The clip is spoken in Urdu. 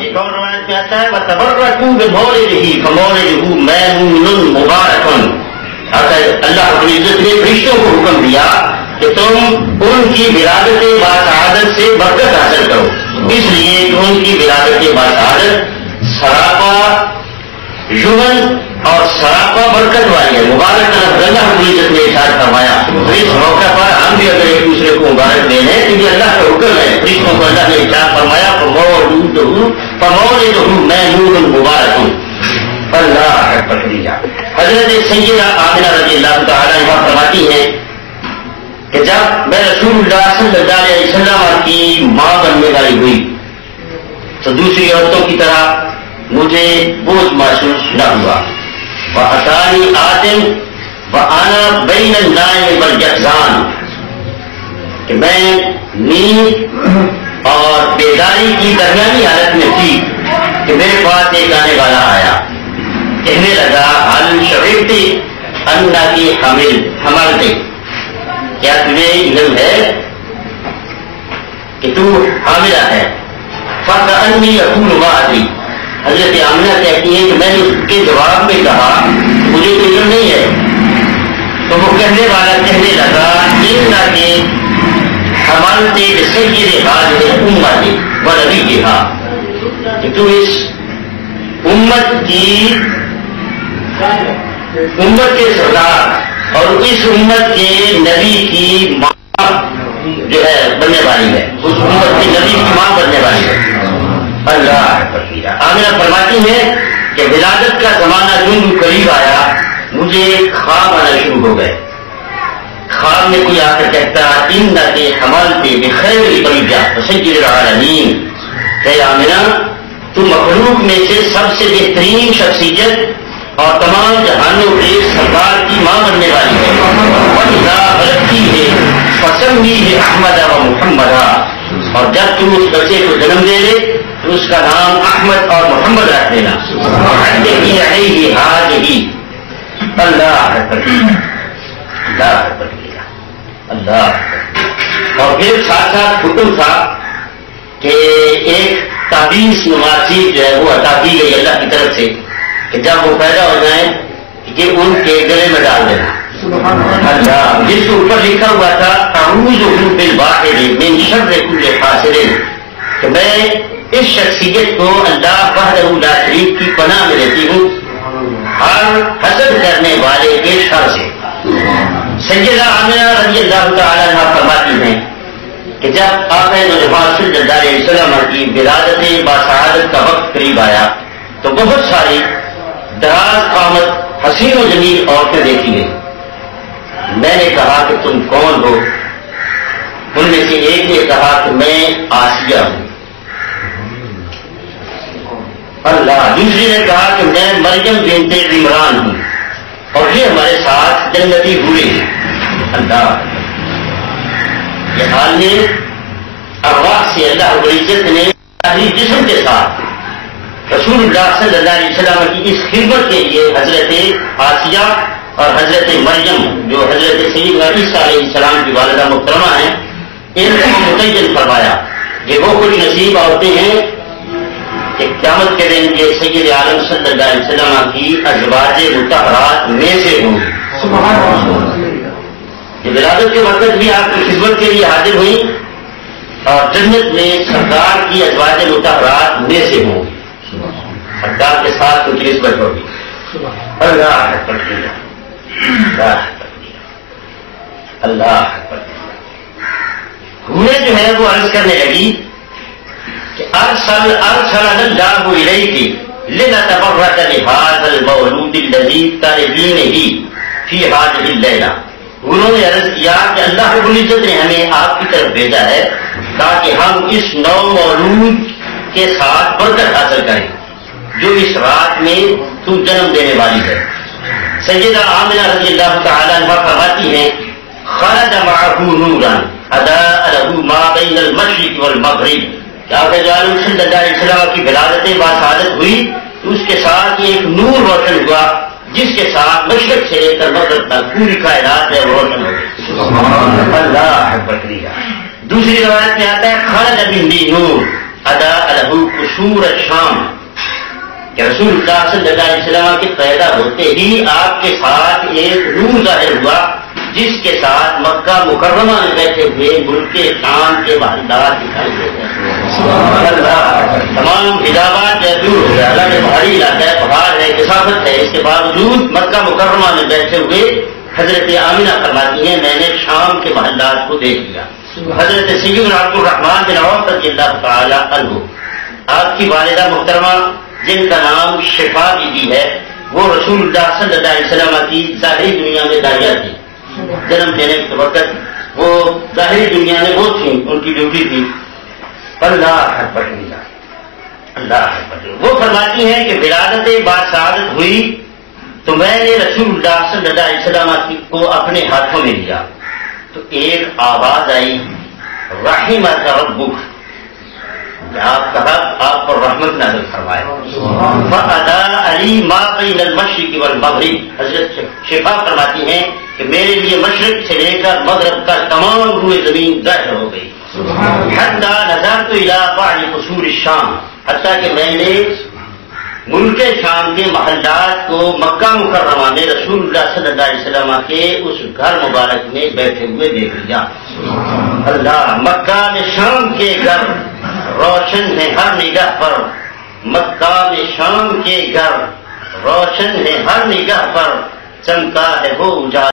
ایک اور روایت میں آتا ہے وَتَبَرَّكُوا بِمَوْلِدِهِ فَمَوْلِدُهُ مَأْمُونٌ مُبَارَكٌ. اللہ رب العزت نے فرشتوں کو حکم دیا کہ تم ان کی ولادت باسعادت سے برکت حاصل کرو، اس لیے کہ ان کی ولادت باسعادت سراپا یمن اور سراپا برکت والی ہے. مبارک اللہ رب العزت نے ارشاد فرمایا. اس موقع پر ہم بھی اگر ایک دوسرے کو مبارک دیں ہیں کیونکہ اللہ کا حکم ہے. فرشتوں کو اللہ نے ارشاد فرمایا فَمَوْلِدُهُ مَأْمُونٌ مُبَارَكٌ. اللہ اکبر کبیرہ. حضرت سیدہ آمنہ رضی اللہ تعالیٰ عنہا فرماتی ہیں کہ جب میں رسول اللہ صلی اللہ علیہ وسلم کی ماں بننے والی ہوئی تو دوسری عورتوں کی طرح مجھے بوجھ محسوس نہ ہوا. وَأَتَانِي آدم وَأَنَا بَيْنَ النَّائِمِ وَالْيَقْظَانِ، کہ میں نیند اور بیداری کی درمیانی حالت میں تھی کہ میرے پاس ایک آنے والا آیا، کہنے لگا هل شعرت انک حملت، کیا تمہیں علم ہے کہ تو حاملہ ہے؟ فَكَأَنِّي أَقُولُ مَا أَدْرِي. حضرت آمنہ کہتی ہیں کہ میں نے اس کے جواب میں کہا مجھے تو علم نہیں ہے. تو وہ کہنے والا کہنے لگا انک حملت بسید هذه الأمة ونبيها، کہ تو اس امت کے سردار اور اس امت کے نبی کی ماں جو ہے بننے والی ہے، اس امت کے نبی کی ماں بننے والی ہے. اللہ اکبر. آمنہ فرماتی ہے کہ ولادت کا زمانہ جو قریب آیا مجھے خواب آنا شروع ہو گئے. خواب میں کوئی آ کر کہتا انک حملت بخیر البریہ وسید العالمین، کہ آمنہ تو مخلوق میں سے سب سے بہترین شخصیت اور تمام جہانوں کے سردار کی ماں بننے والی ہے. وَإِذَا بَلَغْتِهِ فَسَمِّيهِ أَحْمَدَ وَمُحَمَّدًا، اور جب تم اس بچے کو جنم دے لے تو اس کا نام احمد اور محمد رکھ دینا. وَعَدِّهِ عَلَيْهِ هَٰذِهِ. اللہ اکبر اللہ اکبر اللہ اکبر. اور پھر ساتھ ساتھ حکم تھا کہ ایک تعویذ نمازی جو ہے وہ عطا کی گئی اللہ کی طرف سے کہ جب وہ پیدا ہو جائیں کہ ان کے گلے میں ڈال دینا. اللہ، جس کے اوپر لکھا ہوا تھا اعوذ بالواحد من شر کل حاسد، کہ میں اس شخصیت کو اللہ وحدہ لا شریک کی پناہ میں لیتی ہوں ہر حسد کرنے والے کے شر سے. سیدہ آمنہ رضی اللہ تعالیٰ عنہ فرماتی ہیں کہ جب آپ نجوان صلی اللہ علیہ وسلم کی ولادت باسعادت کا وقت قریب آیا تو بہت ساری دراز قامت حسین و جمیل عورتیں دیکھی گئی. میں نے کہا کہ تم کون ہو؟ ان میں سے ایک نے کہا کہ میں آسیہ ہوں. اللہ. دوسری نے کہا کہ میں مریم بنت عمران ہوں اور یہ ہمارے ساتھ جنتی ہوئے ہیں. اللہ. یہ حال میں ارواح سے اللہ رب العزت نے جسم کے ساتھ رسول اللہ صلی اللہ علیہ وسلم کی اس خدمت کے لیے حضرت آسیہ اور حضرت مریم جو حضرت سیدنا عیسیٰ علیہ السلام کی والدہ محترمہ ہیں ان کو متعین فرمایا کہ وہ کچھ نصیب عورتیں ہیں کہ قیامت کے دن کے سید عالم صلی اللہ علیہ وسلم کی ازواج مطہرات میں سے ہوں. یہ ولادت کے وقت بھی آپ کی خدمت کے لیے حاضر ہوئی اور جنت میں سرکار کی ازواج مطہرات میں سے ہوں. سرکار کے ساتھ کچھ نسبت ہوگی. اللہ اللہ ہوئے جو ہے وہ عرض کرنے لگی کہ ارسل اللہ الیک لنتبرک بہذا المولود الذی تلدینہ فی هذه الليلہ. انہوں نے عرض کیا کہ اللہ رب العزت نے ہمیں آپ کی طرف بھیجا ہے تاکہ ہم اس نو مولود کے ساتھ برکت حاصل کریں جو اس رات میں تو جنم دینے والی ہے. سیدہ آمنہ رضی اللہ تعالیٰ عنہ فرماتی ہیں خرج معه نورا اضاء له ما بین المشرق والمغرب. آپ عالم صلی اللہ علیہ وسلم کی ولادت باسعادت ہوئی تو اس کے ساتھ ایک نور روشن ہوا جس کے ساتھ مشرق سے لے کر مغرب تک پوری کائنات ہے روشن ہو گئی. اللہ بکریہ. دوسری روایت میں آتا ہے خرج من نور اضاء له لہو قصور الشام، کہ رسول اللہ صلی اللہ علیہ وسلم کے پیدا ہوتے ہی آپ کے ساتھ ایک نور ظاہر ہوا، جس کے ساتھ مکہ مکرمہ میں بیٹھے ہوئے ملک شام کے واحدات دکھائی دے گئے۔ تمام حجابات جو دور ہو گئے، اللہ کے پہاڑی علاقہ ہے، پہاڑ ہے، کثافت ہے، اس کے باوجود مکہ مکرمہ میں بیٹھے ہوئے حضرت آمنہ فرماتی ہیں میں نے شام کے محلات کو دیکھ لیا۔ حضرت سیدنا عبد الرحمن بن عوف رضی اللہ تعالی عنہ، آپ کی والدہ محترمہ جن کا نام شفا بی ہے، وہ رسول اللہ صلی اللہ علیہ وسلم کی ظاہری دنیا میں داعیہ تھی۔ جنم دینے کے وقت وہ ظاہری دنیا میں وہ تھیں، ان کی ڈیوٹی تھی۔ اللہ وہ فرماتی ہیں کہ ولادت باسعادت ہوئی تو میں نے رسول اللہ صلی اللہ علیہ وسلم کو اپنے ہاتھوں میں لیا تو ایک آواز آئی رحمک ربک، آپ کہا آپ پر رحمت نازل فرمائے۔ فَأَدَا عَلِي مَا بَيْنَ الْمَشْرِقِ وَالْمَغْرِبِ، حضرت شفا فرماتی ہیں کہ میرے لیے مشرق سے لے کر مغرب کا تمام روئے زمین ظاہر ہو گئی۔ حتیٰ نظرت الی بعض قصور الشام، حتیٰ کہ میں نے ملک شام کے محلات کو مکہ مکرمہ میں رسول اللہ صلی اللہ علیہ وسلم کے اس گھر مبارک میں بیٹھے ہوئے دیکھ لیا۔ اللہ، مکہ میں شام کے گھر روشن ہے ہر نگاہ پر، مکہ میں شام کے گھر روشن ہے ہر نگاہ پر، چمکا ہے وہ اجالا